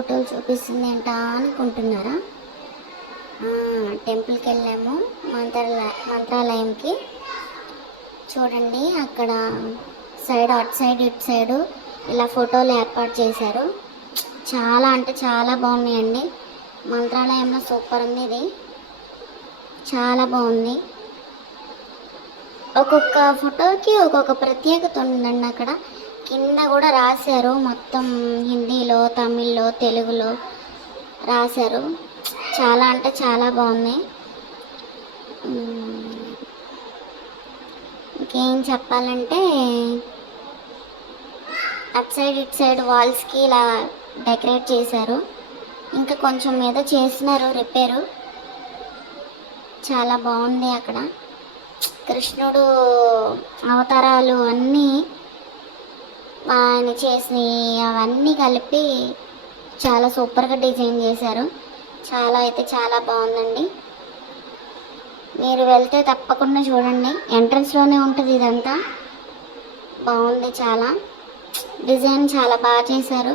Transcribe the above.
ఫోటోలు చూపిస్తుంది ఏంటా అనుకుంటున్నారా? టెంపుల్కి వెళ్ళాము, మంత్రాలయంకి. చూడండి అక్కడ సైడ్, అటు సైడ్ ఇటు సైడు ఇలా ఫోటోలు ఏర్పాటు చేశారు. చాలా అంటే చాలా బాగున్నాయండి. మంత్రాలయంలో సూపర్ ఉంది ఇది, చాలా బాగుంది. ఒక్కొక్క ఫోటోకి ఒక్కొక్క ప్రత్యేకత ఉందండి. అక్కడ కింద కూడా రాశారు, మొత్తం హిందీలో, తమిళ్లో, తెలుగులో రాశారు. చాలా అంటే చాలా బాగుంది. ఇంకేం చెప్పాలంటే, అటు సైడ్ ఇటు సైడ్ వాల్స్కి ఇలా డెకరేట్ చేశారు. ఇంకా కొంచెం మీద చేసినారు రిపేరు. చాలా బాగుంది. అక్కడ కృష్ణుడు అవతారాలు అన్నీ ఆయన చేసినవి అవన్నీ కలిపి చాలా సూపర్గా డిజైన్ చేశారు. చాలా అయితే చాలా బాగుందండి. మీరు వెళ్తే తప్పకుండా చూడండి. ఎంట్రన్స్లోనే ఉంటుంది ఇదంతా. బాగుంది, చాలా డిజైన్ చాలా బాగా చేశారు.